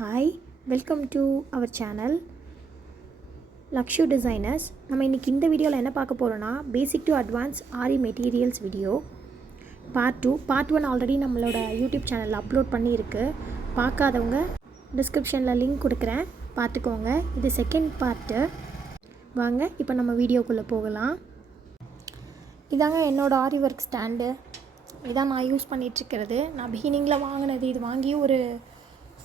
Hi, welcome to our channel Lakshu designers. நம்ம இன்றைக்கி இந்த வீடியோவில் என்ன பார்க்க போகிறோன்னா, basic to advance aari materials video part 2. Part 1 already நம்மளோட யூடியூப் சேனலில் அப்லோட் பண்ணியிருக்கு. பார்க்காதவங்க டிஸ்கிரிப்ஷனில் லிங்க் கொடுக்குறேன், பார்த்துக்கோங்க. இது செகண்ட் பார்ட்டு. வாங்க இப்போ நம்ம வீடியோக்குள்ளே போகலாம். இதாங்க என்னோடய ஆரி ஒர்க் ஸ்டாண்டு. இதான் நான் யூஸ் பண்ணிகிட்ருக்கிறது. நான் பிகினிங்கில் வாங்கினது. இது வாங்கி ஒரு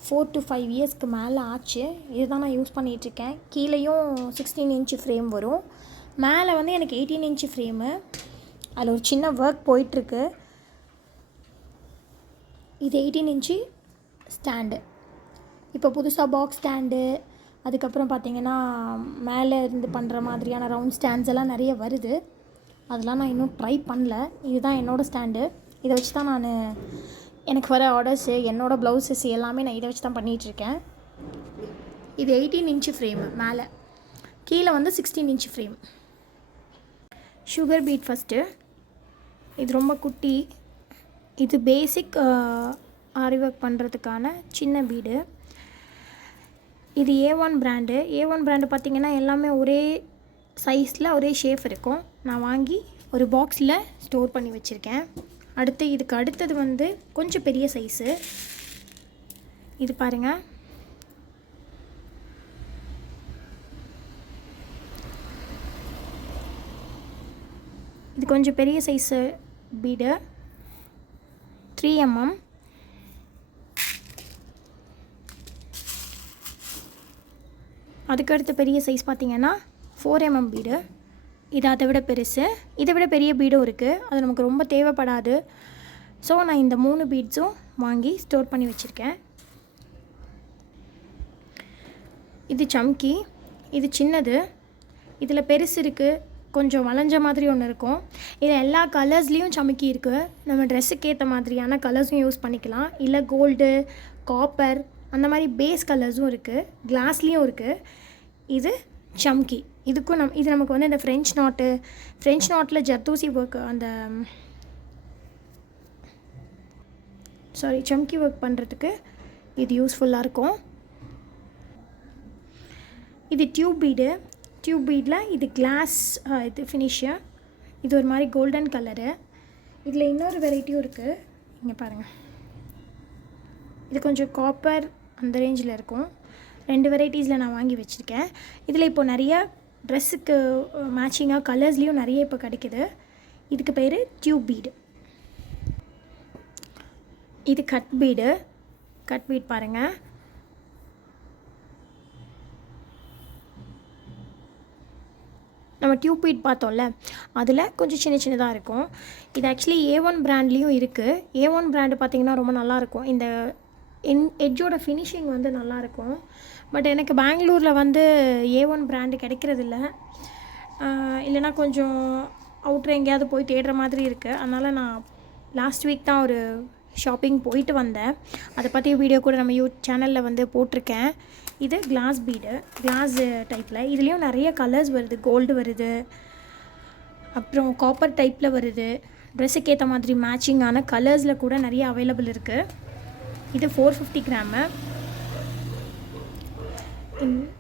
4 to 5 இயர்ஸ்க்கு மேலே ஆச்சு. இதுதான் நான் யூஸ் பண்ணிகிட்ருக்கேன். கீழேயும் 16 இன்ச்சு ஃப்ரேம் வரும். மேலே வந்து எனக்கு 18 இன்ச்சு ஃப்ரேமு. அதில் ஒரு சின்ன ஒர்க் போயிட்டுருக்கு. இது 18 இன்ச்சு ஸ்டாண்டு. இப்போ புதுசாக பாக்ஸ் ஸ்டாண்டு, அதுக்கப்புறம் பார்த்திங்கன்னா மேலே இருந்து பண்ணுற மாதிரியான ரவுண்ட் ஸ்டாண்ட்ஸ் எல்லாம் நிறைய வருது. அதெல்லாம் நான் இன்னும் ட்ரை பண்ணல. இதுதான் என்னோடய ஸ்டாண்டு. இதை வச்சு தான் நான் எனக்கு வர ஆர்டர்ஸு, என்னோடய ப்ளவுஸஸ் எல்லாமே நான் இதை வச்சு தான் பண்ணிகிட்ருக்கேன். இது 18 இன்ச்சு ஃப்ரேமு. மேலே கீழே வந்து 16 inch frame. Sugar beat first. இது ரொம்ப குட்டி. இது பேசிக் ஆரி ஒர்க் பண்ணுறதுக்கான சின்ன பீடு. இது A1 பிராண்டு. A1 பிராண்டு பார்த்திங்கன்னா எல்லாமே ஒரே சைஸில் ஒரே ஷேப் இருக்கும். நான் வாங்கி ஒரு பாக்ஸில் ஸ்டோர் பண்ணி வச்சுருக்கேன். இதுக்கு அடுத்தது வந்து கொஞ்சம் பெரிய சைஸு. இது பாருங்கள். இது கொஞ்சம் பெரிய சைஸு பீடு, 3 mm. அதுக்கடுத்த பெரிய சைஸ் பார்த்திங்கன்னா 4 mm பீடு. இது அதை விட பெருசு. இதை விட பெரிய பீடும் இருக்குது. அது நமக்கு ரொம்ப தேவைப்படாது. ஸோ நான் இந்த 3 பீட்ஸும் வாங்கி ஸ்டோர் பண்ணி வச்சுருக்கேன். இது சம்கி. இது சின்னது. இதில் பெருசு இருக்குது, கொஞ்சம் வளைஞ்ச மாதிரி ஒன்று இருக்கும். இதில் எல்லா கலர்ஸ்லேயும் சம்கி இருக்குது. நம்ம ட்ரெஸ்ஸுக்கு ஏற்ற மாதிரியான கலர்ஸும் யூஸ் பண்ணிக்கலாம். இல்லை கோல்டு, காப்பர் அந்த மாதிரி பேஸ் கலர்ஸும் இருக்குது. கிளாஸ்லேயும் இருக்குது. இது சம்கி. இது நமக்கு வந்து இந்த ஃப்ரெஞ்ச் நாட்டில் ஜர்தோசி ஒர்க், சம்கி ஒர்க் பண்ணுறதுக்கு இது யூஸ்ஃபுல்லாக இருக்கும். இது டியூப் பீடில் இது கிளாஸ், இது ஃபினிஷு. இது ஒரு மாதிரி கோல்டன் கலரு. இதில் இன்னொரு வெரைட்டியும் இருக்குது. இங்கே பாருங்கள். இது கொஞ்சம் காப்பர் அந்த ரேஞ்சில் இருக்கும். 2 வெரைட்டிஸில் நான் வாங்கி வச்சுருக்கேன். இதில் இப்போ நிறைய ட்ரெஸ்ஸுக்கு மேட்சிங்காக கலர்ஸ்லேயும் நிறைய இப்போ கிடைக்குது. இதுக்கு பேர் டியூப் பீடு. இது கட் பீட் பாருங்கள். நம்ம டியூப் பீட் பார்த்தோம்ல, அதில் கொஞ்சம் சின்னதாக இருக்கும். இது ஆக்சுவலி A1 பிராண்ட்லேயும் இருக்குது. A1 பிராண்டு பார்த்திங்கன்னா ரொம்ப நல்லாயிருக்கும். இந்த எட்ஜோட ஃபினிஷிங் வந்து நல்லாயிருக்கும். பட் எனக்கு பெங்களூரில் வந்து A1 பிராண்டு கிடைக்கிறதில்ல. இல்லைனா கொஞ்சம் அவுட்ரு எங்கேயாவது போய் தேடுற மாதிரி இருக்குது. அதனால் நான் லாஸ்ட் வீக் தான் ஒரு ஷாப்பிங் போயிட்டு வந்தேன். அதை பற்றி வீடியோ கூட நம்ம சேனலில் வந்து போட்டிருக்கேன். இது கிளாஸ் டைப்பில். இதுலேயும் நிறைய கலர்ஸ் வருது. கோல்டு வருது, அப்புறம் காப்பர் டைப்பில் வருது. ட்ரெஸ்ஸுக்கு ஏற்ற மாதிரி மேட்சிங்கான கலர்ஸில் கூட நிறைய அவைலபிள் இருக்குது. இது 450 கிராமு.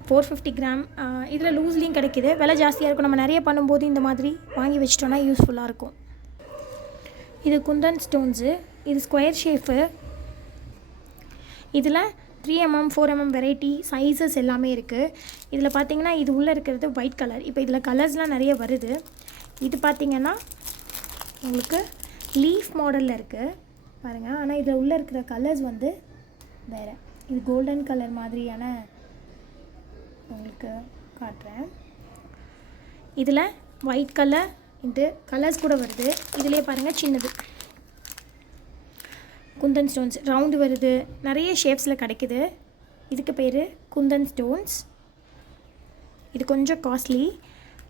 450 கிராம். இதில் லூஸ்லேயும் கிடைக்கிது. விலை ஜாஸ்தியாக இருக்கும். நம்ம நிறைய பண்ணும்போது இந்த மாதிரி வாங்கி வச்சிட்டோன்னா யூஸ்ஃபுல்லாக இருக்கும். இது குந்தன் ஸ்டோன்ஸு. இது ஸ்கொயர் ஷேப்பு. இதில் 3 mm 4 mm வெரைட்டி சைஸஸ் எல்லாமே இருக்குது. இதில் பார்த்திங்கன்னா இது உள்ளே இருக்கிறது ஒயிட் கலர். இப்போ இதில் கலர்ஸ்லாம் நிறைய வருது. இது பார்த்திங்கன்னா உங்களுக்கு லீஃப் மாடலில் இருக்குது பாருங்கள். ஆனால் இதில் உள்ளே இருக்கிற கலர்ஸ் வந்து வேறு. இது கோல்டன் கலர் மாதிரியான உங்களுக்கு காட்டுறேன். இதில் ஒயிட் கலர் இது கலர்ஸ் கூட வருது. இதிலே பாருங்கள் சின்னது குந்தன் ஸ்டோன்ஸ் ரவுண்டு வருது. நிறைய ஷேப்ஸில் கிடைக்குது. இதுக்கு பேர் குந்தன் ஸ்டோன்ஸ். இது கொஞ்சம் காஸ்ட்லி.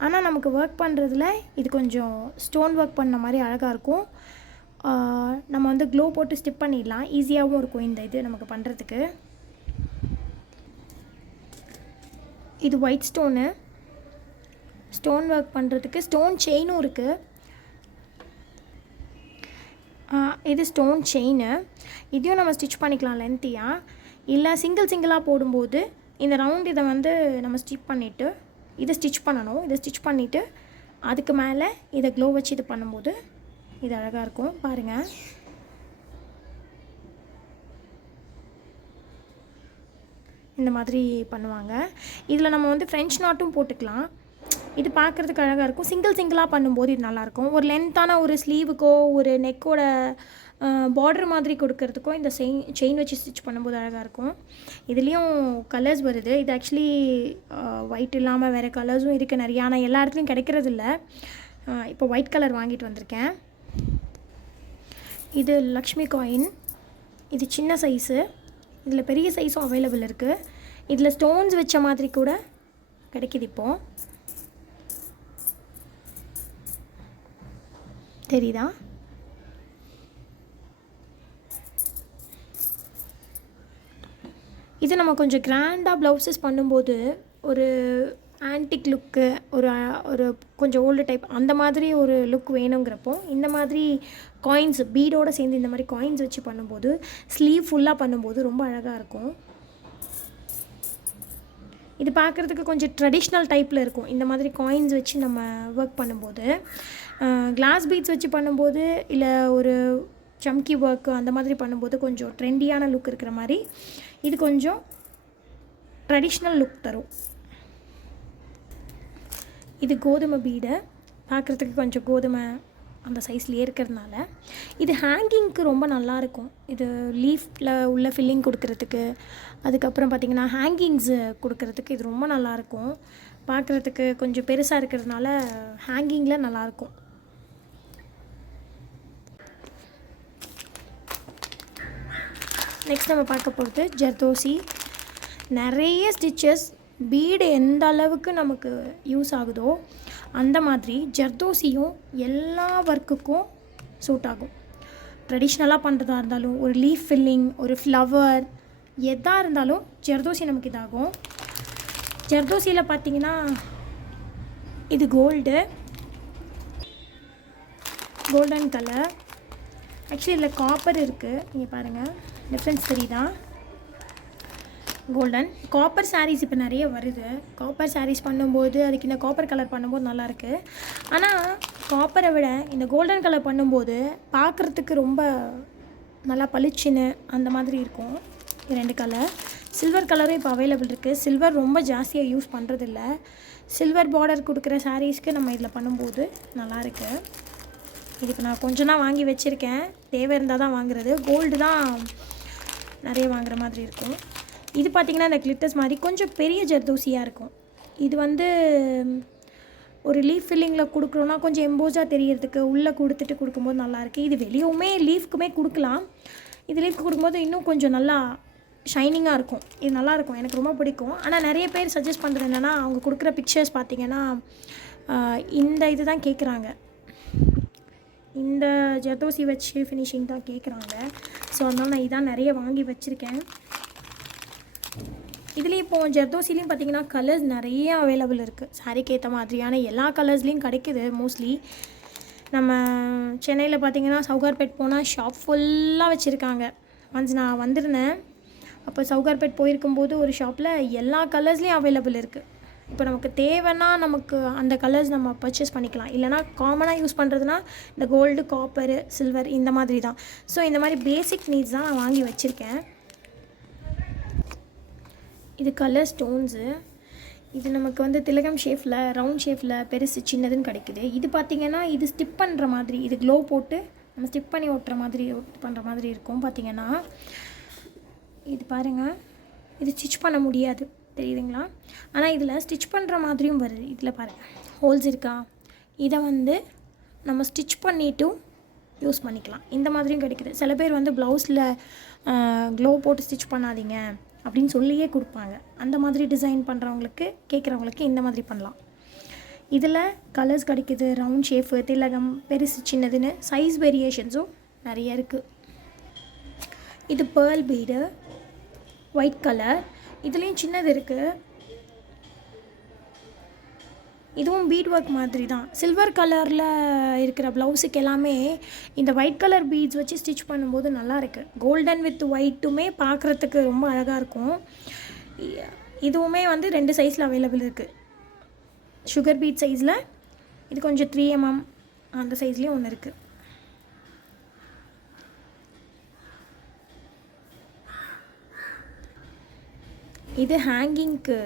ஆனால் நமக்கு ஒர்க் பண்ணுறதுல இது கொஞ்சம் ஸ்டோன் ஒர்க் பண்ண மாதிரி அழகாக இருக்கும். நம்ம வந்து க்ளோ போட்டு ஸ்டிப் பண்ணிடலாம். ஈஸியாகவும் இருக்கும் இந்த இது நமக்கு பண்ணுறதுக்கு. இது ஒயிட் ஸ்டோன் ஒர்க் பண்ணுறதுக்கு ஸ்டோன் செயினும் இருக்குது. இது ஸ்டோன் செயின். இதையும் நம்ம ஸ்டிச் பண்ணிக்கலாம் லென்த்தியாக. இல்லை சிங்கிளாக போடும்போது இந்த ரவுண்ட் இதை வந்து நம்ம ஸ்டிச் பண்ணிவிட்டு இதை ஸ்டிச் பண்ணணும். இதை ஸ்டிச் பண்ணிவிட்டு அதுக்கு மேலே இதை க்ளோ வச்சு இது பண்ணும்போது இது அழகாக இருக்கும். பாருங்கள், இந்த மாதிரி பண்ணுவாங்க. இதில் நம்ம வந்து ஃப்ரெஞ்ச் நாட்டும் போட்டுக்கலாம். இது பார்க்குறதுக்கு அழகாக இருக்கும். சிங்கிளாக பண்ணும்போது இது நல்லாயிருக்கும். ஒரு லென்த்தான ஒரு ஸ்லீவுக்கோ ஒரு நெக்கோட பார்டர் மாதிரி கொடுக்கறதுக்கோ இந்த செயின் வச்சு ஸ்டிச் பண்ணும்போது அழகாக இருக்கும். இதுலேயும் கலர்ஸ் வருது. இது ஆக்சுவலி ஒயிட் இல்லாமல் வேறு கலர்ஸும் இருக்குது நிறையா. ஆனால் எல்லா இடத்துலையும் கிடைக்கிறது இல்லை. இப்போ ஒயிட் கலர் வாங்கிட்டு வந்திருக்கேன். இது லக்ஷ்மி காயின். இது சின்ன சைஸு. இதில் பெரிய சைஸும் அவைலபிள் இருக்குது. இதில் ஸ்டோன்ஸ் வச்ச மாதிரி கூட கிடைக்கிது. இப்போது தெரியுதா? இது நம்ம கொஞ்சம் கிராண்டாக ப்ளவுஸஸ் பண்ணும்போது ஒரு ஆன்டிக் லுக்கு, ஒரு கொஞ்சம் ஓல்டு டைப் அந்த மாதிரி ஒரு லுக் வேணுங்கிறப்போ இந்த மாதிரி காயின்ஸ் பீடோடு சேர்ந்து இந்த மாதிரி காயின்ஸ் வச்சு பண்ணும்போது ஸ்லீவ் ஃபுல்லாக பண்ணும்போது ரொம்ப அழகாக இருக்கும். இது பார்க்குறதுக்கு கொஞ்சம் ட்ரெடிஷ்னல் டைப்பில் இருக்கும். இந்த மாதிரி காயின்ஸ் வச்சு நம்ம ஒர்க் பண்ணும்போது, கிளாஸ் பீட்ஸ் வச்சு பண்ணும்போது இல்லை ஒரு சம்கி ஒர்க்கு அந்த மாதிரி பண்ணும்போது கொஞ்சம் ட்ரெண்டியான லுக் இருக்கிற மாதிரி இது கொஞ்சம் ட்ரெடிஷ்னல் லுக் தரும். இது கோதுமை பீடை. பார்க்குறதுக்கு கொஞ்சம் கோதுமை அந்த சைஸ்லேயே இருக்கிறதுனால இது ஹேங்கிங்க்கு ரொம்ப நல்லாயிருக்கும். இது லீஃபில் உள்ள ஃபில்லிங் கொடுக்கறதுக்கு, அதுக்கப்புறம் பார்த்திங்கன்னா ஹேங்கிங்ஸு கொடுக்கறதுக்கு இது ரொம்ப நல்லாயிருக்கும். பார்க்குறதுக்கு கொஞ்சம் பெருசாக இருக்கிறதுனால ஹேங்கிங்கில் நல்லாயிருக்கும். நெக்ஸ்ட் நம்ம பார்க்க போகிறது ஜர்தோசி. நிறைய ஸ்டிச்சஸ் பீடு எந்த அளவுக்கு நமக்கு யூஸ் ஆகுதோ அந்த மாதிரி ஜர்தோசியும் எல்லா ஒர்க்குக்கும் சூட் ஆகும். ட்ரெடிஷ்னலாக பண்ணுறதா இருந்தாலும், ஒரு லீஃப் ஃபில்லிங், ஒரு ஃப்ளவர், எதாக இருந்தாலும் ஜர்தோசி நமக்கு இதாகும். ஜர்தோசியில் பார்த்திங்கன்னா இது கோல்டன் கலர். ஆக்சுவலி இதில் காப்பர் இருக்குது. இங்கே பாருங்கள், டிஃப்ரென்ஸ் தெரியுதா? கோல்டன் காப்பர் சாரீஸ் இப்போ நிறைய வருது. காப்பர் சாரீஸ் பண்ணும்போது அதுக்கு இந்த காப்பர் கலர் பண்ணும்போது நல்லாயிருக்கு. ஆனால் காப்பரை விட இந்த கோல்டன் கலர் பண்ணும்போது பார்க்குறதுக்கு ரொம்ப நல்லா பளிச்சுன்னு அந்த மாதிரி இருக்கும். ரெண்டு கலர். சில்வர் கலரும் இப்போ அவைலபிள் இருக்குது. சில்வர் ரொம்ப ஜாஸ்தியாக யூஸ் பண்ணுறதில்ல. சில்வர் பார்டர் கொடுக்குற சாரீஸ்க்கு நம்ம இதில் பண்ணும்போது நல்லாயிருக்கு. இதுக்கு நான் கொஞ்சம் தான் வாங்கி வச்சுருக்கேன். தேவை இருந்தால் தான் வாங்குறது. கோல்டு தான் நிறைய வாங்குகிற மாதிரி இருக்கும். இது பார்த்திங்கன்னா இந்த கிளிட்டர்ஸ் மாதிரி கொஞ்சம் பெரிய ஜர்தோசியாக இருக்கும். இது வந்து ஒரு லீஃப் ஃபில்லிங்கில் கொடுக்குறோன்னா கொஞ்சம் எம்போஸாக தெரியறதுக்கு உள்ளே கொடுக்கும்போது நல்லாயிருக்கு. இது வெளியுமே லீஃப்க்குமே கொடுக்கலாம். இது லீஃப்க்கு கொடுக்கும்போது இன்னும் கொஞ்சம் நல்லா ஷைனிங்காக இருக்கும். இது நல்லாயிருக்கும், எனக்கு ரொம்ப பிடிக்கும். ஆனால் நிறைய பேர் சஜஸ்ட் பண்ணுறது என்னென்னா அவங்க கொடுக்குற பிக்சர்ஸ் பார்த்திங்கன்னா இந்த இது தான் கேட்குறாங்க. இந்த ஜர்தோசி வச்சு ஃபினிஷிங் தான் கேட்குறாங்க. ஸோ அதனால் நான் இதான் நிறைய வாங்கி வச்சுருக்கேன். இதுலேயும் இப்போது ஜர்தோசிலையும் பார்த்திங்கன்னா கலர்ஸ் நிறைய அவைலபிள் இருக்குது. சாரீக்கு ஏற்ற மாதிரியான எல்லா கலர்ஸ்லேயும் கிடைக்குது. மோஸ்ட்லி நம்ம சென்னையில் பார்த்திங்கன்னா சவுகார்பேட் போனால் ஷாப் ஃபுல்லாக வச்சுருக்காங்க. ஒன்ஸ் நான் வந்திருந்தேன். அப்போ சவுகார்பேட் போயிருக்கும்போது ஒரு ஷாப்பில் எல்லா கலர்ஸ்லேயும் அவைலபிள் இருக்குது. இப்போ நமக்கு தேவைன்னா நமக்கு அந்த கலர்ஸ் நம்ம பர்ச்சேஸ் பண்ணிக்கலாம். இல்லைனா காமனாக யூஸ் பண்ணுறதுனா இந்த கோல்டு, காப்பரு, சில்வர் இந்த மாதிரி தான். ஸோ இந்த மாதிரி பேசிக் நீட்ஸ் தான் நான் வாங்கி வச்சுருக்கேன். இது கலர் ஸ்டோன்ஸு. இது நமக்கு வந்து திலகம் ஷேப்பில், ரவுண்ட் ஷேப்பில், பெருசு சின்னதுன்னு கிடைக்குது. இது பார்த்திங்கன்னா இது ஸ்டிப் பண்ணுற மாதிரி, இது க்ளோ போட்டு நம்ம ஸ்டிப் பண்ணி ஒட்டுற மாதிரி பண்ணுற மாதிரி இருக்கும். பார்த்திங்கன்னா இது பாருங்கள், இது ஸ்டிச் பண்ண முடியாது, தெரியுதுங்களா? ஆனால் இதில் ஸ்டிச் பண்ணுற மாதிரியும் வருது. இதில் பாருங்கள் ஹோல்ஸ் இருக்கா? இதை வந்து நம்ம ஸ்டிச் பண்ணிவிட்டும் யூஸ் பண்ணிக்கலாம். இந்த மாதிரியும் கிடைக்குது. சில பேர் வந்து ப்ளவுஸில் க்ளோ போட்டு ஸ்டிச் பண்ணாதீங்க அப்படின்னு சொல்லியே கொடுப்பாங்க. அந்த மாதிரி டிசைன் பண்ணுறவங்களுக்கு, கேட்குறவங்களுக்கு இந்த மாதிரி பண்ணலாம். இதில் கலர்ஸ் கிடைக்குது. ரவுண்ட் ஷேப்பு, திலகம், பெருசு, சின்னதுன்னு சைஸ் வேரியேஷன்ஸும் நிறைய இருக்குது. இது பேர்ல் பீடு, ஒயிட் கலர். இதுலேயும் சின்னது இருக்குது. இதுவும் பீட் ஒர்க் மாதிரி தான். சில்வர் கலரில் இருக்கிற ப்ளவுஸுக்கு எல்லாமே இந்த ஒயிட் கலர் பீட்ஸ் வச்சு ஸ்டிச் பண்ணும்போது நல்லா இருக்குது. கோல்டன் வித் ஒயிட்டுமே பார்க்குறதுக்கு ரொம்ப அழகாக இருக்கும். இதுவுமே வந்து 2 சைஸில் அவைலபிள் இருக்குது. சுகர் பீட் சைஸில், இது கொஞ்சம் 3mm அந்த சைஸ்லேயும் ஒன்று இருக்குது. இது ஹேங்கிங்க்கு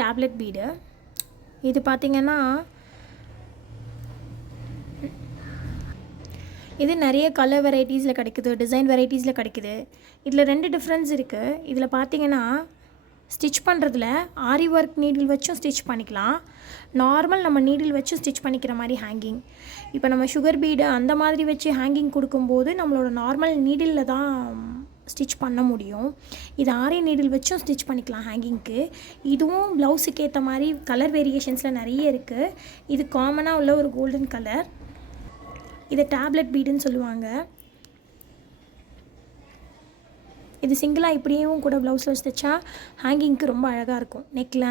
டேப்லெட் பீடு. இது பார்த்திங்கன்னா இது நிறைய கலர் வெரைட்டிஸில் கிடைக்குது, டிசைன் வெரைட்டிஸில் கிடைக்குது. இதில் 2 டிஃப்ரென்ஸ் இருக்குது. இதில் பார்த்திங்கன்னா ஸ்டிச் பண்ணுறதுல ஆரி ஒர்க் நீடில் வச்சும் ஸ்டிச் பண்ணிக்கலாம், நார்மல் நம்ம நீடில் வச்சும் ஸ்டிச் பண்ணிக்கிற மாதிரி ஹேங்கிங். இப்போ நம்ம சுகர் பீடு அந்த மாதிரி வச்சு ஹேங்கிங் கொடுக்கும்போது நம்மளோட நார்மல் நீடிலில் தான் ஸ்டிச் பண்ண முடியும். இது ஆரி நீடில் வச்சும் ஸ்டிச் பண்ணிக்கலாம் ஹேங்கிங்க்கு. இதுவும் ப்ளவுஸுக்கு ஏற்ற மாதிரி கலர் வேரியேஷன்ஸில் நிறைய இருக்குது. இது காமனாக உள்ள ஒரு கோல்டன் கலர். இதை டேப்லெட் பீடுன்னு சொல்லுவாங்க. இது சிங்கிளாக இப்படியும் கூட ப்ளவுஸில் வச்சு தைச்சா ஹேங்கிங்க்கு ரொம்ப அழகாக இருக்கும். நெக்கில்,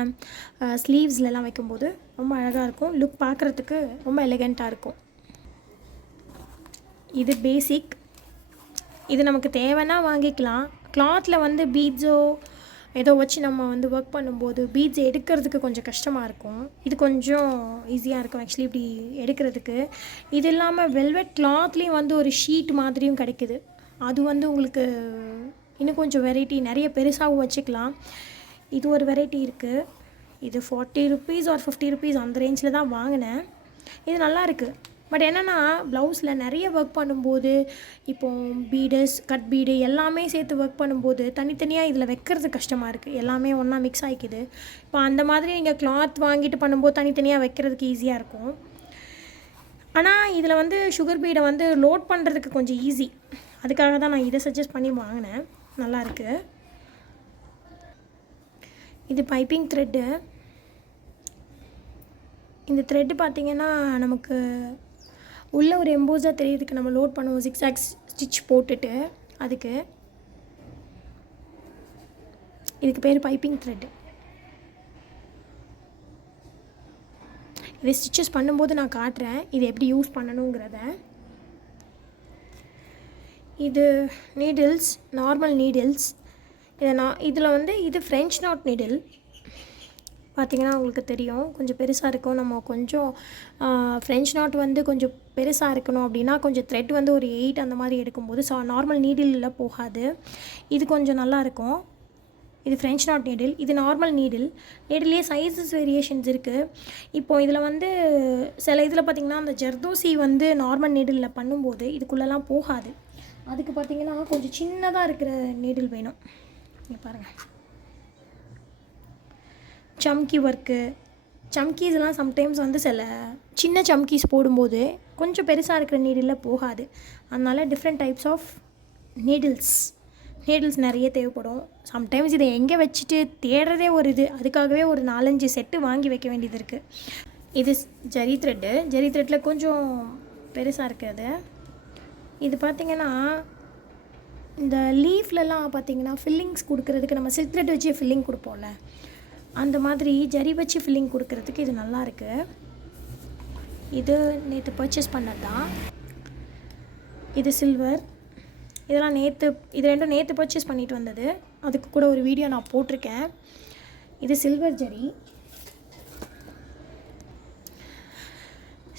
ஸ்லீவ்ஸ்லலாம் வைக்கும்போது ரொம்ப அழகாக இருக்கும். லுக் பார்க்குறதுக்கு ரொம்ப எலிகண்ட்டாக இருக்கும். இது பேசிக். இது நமக்கு தேவைன்னா வாங்கிக்கலாம். கிளாத்தில் வந்து பீட்ஸோ ஏதோ வச்சு நம்ம வந்து ஒர்க் பண்ணும்போது பீட்ஸ் எடுக்கிறதுக்கு கொஞ்சம் கஷ்டமாக இருக்கும். இது கொஞ்சம் ஈஸியாக இருக்கும் ஆக்சுவலி இப்படி எடுக்கிறதுக்கு. இது இல்லாமல் வெல்வெட் கிளாத்லேயும் வந்து ஒரு ஷீட் மாதிரியும் கிடைக்குது. அது வந்து உங்களுக்கு இன்னும் கொஞ்சம் வெரைட்டி நிறைய பெருசாகவும் வச்சுக்கலாம். இது ஒரு வெரைட்டி இருக்குது. இது 40 rupees or 50 rupees அந்த ரேஞ்சில் தான் வாங்கினேன். இது நல்லா இருக்குது. பட் என்னென்னா ப்ளவுஸில் நிறைய ஒர்க் பண்ணும்போது இப்போது பீடஸ், கட் பீடு எல்லாமே சேர்த்து ஒர்க் பண்ணும்போது தனித்தனியாக இதில் வைக்கிறது கஷ்டமாக இருக்குது. எல்லாமே ஒன்றா மிக்ஸ் ஆகிக்குது. இப்போ அந்த மாதிரி நீங்கள் கிளாத் வாங்கிட்டு பண்ணும்போது தனித்தனியாக வைக்கிறதுக்கு ஈஸியாக இருக்கும். ஆனால் இதில் வந்து சுகர் பீடை வந்து லோட் பண்ணுறதுக்கு கொஞ்சம் ஈஸி. அதுக்காக தான் நான் இதை சஜஸ்ட் பண்ணி வாங்கினேன். நல்லாயிருக்கு. இது பைப்பிங் த்ரெட்டு. இந்த த்ரெட்டு பார்த்திங்கன்னா நமக்கு உள்ள ஒரு எம்போஸாக தெரியுதுக்கு நம்ம லோட் பண்ணுவோம் ஜிக்ஸாக் ஸ்டிச் போட்டுட்டு. இதுக்கு பேர் பைப்பிங் த்ரெட்டு. இதை ஸ்டிச்சஸ் பண்ணும்போது நான் காட்டுறேன் இது எப்படி யூஸ் பண்ணணுங்கிறத. இது நீடில்ஸ், நார்மல் நீடில்ஸ். இதில் வந்து இது ஃப்ரெஞ்ச் நாட் நீடில். பார்த்திங்கன்னா உங்களுக்கு தெரியும் கொஞ்சம் பெருசாக இருக்கும். நம்ம கொஞ்சம் ஃப்ரெஞ்ச் நாட் வந்து கொஞ்சம் பெருசாக இருக்கணும் அப்படின்னா கொஞ்சம் த்ரெட் வந்து ஒரு 8 அந்த மாதிரி எடுக்கும்போது நார்மல் நீடிலில் போகாது. இது கொஞ்சம் நல்லாயிருக்கும். இது ஃப்ரெஞ்ச் நாட் நீடில். இது நார்மல் நீடில்லே சைஸஸ் வேரியேஷன்ஸ் இருக்குது. இப்போது இதில் வந்து சில இதில் பார்த்திங்கன்னா அந்த ஜர்தோசி வந்து நார்மல் நீடிலில் பண்ணும்போது இதுக்குள்ளெல்லாம் போகாது. அதுக்கு பார்த்திங்கன்னா கொஞ்சம் சின்னதாக இருக்கிற நீடில் வேணும். இங்கே பாருங்கள், சம்கி ஒர்க்கு, சம்கீஸ்லாம் சம்டைம்ஸ் வந்து சில சின்ன சம்கீஸ் போடும்போது கொஞ்சம் பெருசாக இருக்கிற நீடிலில் போகாது. அதனால் டிஃப்ரெண்ட் டைப்ஸ் ஆஃப் நீடில்ஸ் நிறைய தேவைப்படும். சம்டைம்ஸ் இதை எங்கே வச்சுட்டு தேடுறதே ஒரு இது. அதுக்காகவே ஒரு 4-5 செட்டு வாங்கி வைக்க வேண்டியது இருக்குது. இது ஜரி த்ரெட்டு. ஜரி த்ரெட்டில் கொஞ்சம் பெருசாக இருக்குது. இது பார்த்திங்கன்னா இந்த லீஃப்லலாம் பார்த்திங்கன்னா ஃபில்லிங்ஸ் கொடுக்குறதுக்கு நம்ம சில்க் த்ரெட் வச்சு ஃபில்லிங் கொடுப்போம்ல, அந்த மாதிரி ஜரி வச்சு ஃபில்லிங் கொடுக்குறதுக்கு இது நல்லாயிருக்கு. இது நேற்று பர்ச்சேஸ் பண்ணது தான். இது சில்வர். இதெல்லாம் இது ரெண்டும் நேற்று பர்ச்சேஸ் பண்ணிட்டு வந்தது. அதுக்கு கூட ஒரு வீடியோ நான் போட்டிருக்கேன். இது சில்வர் ஜரி.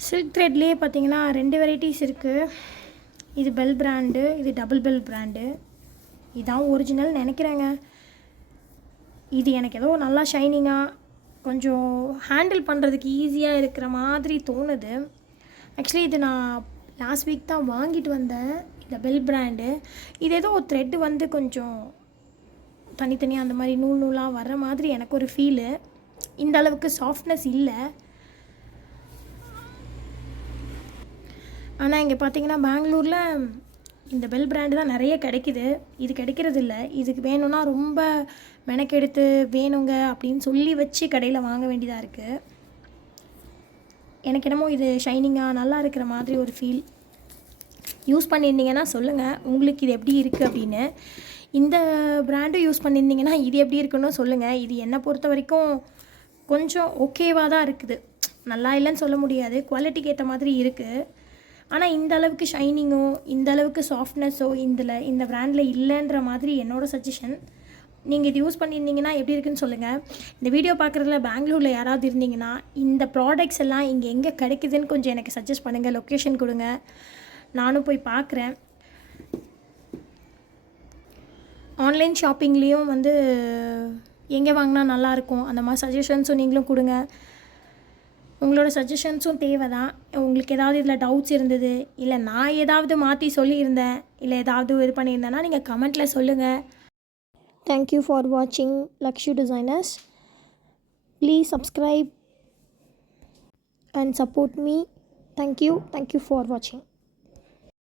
சில்க் த்ரெட்லேயே பார்த்திங்கன்னா 2 வெரைட்டிஸ் இருக்குது. இது பெல் பிராண்டு, இது டபுள் பெல் பிராண்டு. இதுதான் ஒரிஜினல் நினைக்கிறேங்க. இது எனக்கு ஏதோ நல்லா ஷைனிங்காக கொஞ்சம் ஹேண்டில் பண்ணுறதுக்கு ஈஸியாக இருக்கிற மாதிரி தோணுது. ஆக்சுவலி இது நான் லாஸ்ட் வீக் தான் வாங்கிட்டு வந்தேன், இந்த பெல் பிராண்டு. இது ஏதோ த்ரெட்டு வந்து கொஞ்சம் தனித்தனியாக அந்த மாதிரி நூலாக வர்ற மாதிரி எனக்கு ஒரு ஃபீலு. இந்த அளவுக்கு சாஃப்ட்னஸ் இல்லை. ஆனால் இங்கே பார்த்தீங்கன்னா பெங்களூரில் இந்த பெல் பிராண்டு தான் நிறைய கிடைக்கிது. இது கிடைக்கிறது இல்லை. இதுக்கு வேணும்னா ரொம்ப மெனக்கெடுத்து வேணுங்க அப்படின்னு சொல்லி வச்சு கடையில் வாங்க வேண்டியதாக இருக்குது. எனக்கு என்னமோ இது ஷைனிங்காக நல்லா இருக்கிற மாதிரி ஒரு ஃபீல். யூஸ் பண்ணியிருந்தீங்கன்னா சொல்லுங்கள் உங்களுக்கு இது எப்படி இருக்குது அப்படின்னு. இந்த பிராண்டும் யூஸ் பண்ணியிருந்தீங்கன்னா இது எப்படி இருக்குன்னு சொல்லுங்கள். இது என்னை பொறுத்த வரைக்கும் கொஞ்சம் ஓகேவாக தான் இருக்குது. நல்லா இல்லைன்னு சொல்ல முடியாது, குவாலிட்டிக்கு ஏற்ற மாதிரி இருக்குது. ஆனால் இந்த அளவுக்கு ஷைனிங்கோ இந்த அளவுக்கு சாஃப்ட்னஸோ இந்த ப்ராண்டில் இல்லைன்ற மாதிரி என்னோடய சஜஷன். நீங்கள் இது யூஸ் பண்ணியிருந்தீங்கன்னா எப்படி இருக்குன்னு சொல்லுங்கள். இந்த வீடியோ பார்க்குறதுல பெங்களூரில் யாராவது இருந்தீங்கன்னா இந்த ப்ராடக்ட்ஸ் எல்லாம் இங்கே எங்கே கிடைக்குதுன்னு கொஞ்சம் எனக்கு சஜஸ்ட் பண்ணுங்கள், லொக்கேஷன் கொடுங்க, நானும் போய் பார்க்குறேன். ஆன்லைன் ஷாப்பிங்லேயும் வந்து எங்கே வாங்கினா நல்லாயிருக்கும் அந்த மாதிரி சஜஷன்ஸும் நீங்களும் கொடுங்க. உங்களோட சஜஷன்ஸும் தேவை தான். உங்களுக்கு ஏதாவது இதில் டவுட்ஸ் இருந்தது, இல்லை நான் ஏதாவது மாற்றி சொல்லியிருந்தேன், இல்லை ஏதாவது இது பண்ணியிருந்தேன்னா நீங்கள் கமெண்ட்டில் சொல்லுங்கள். தேங்க்யூ ஃபார் வாட்சிங் Lakshu designers. Please subscribe and support me. Thank you for வாட்சிங்.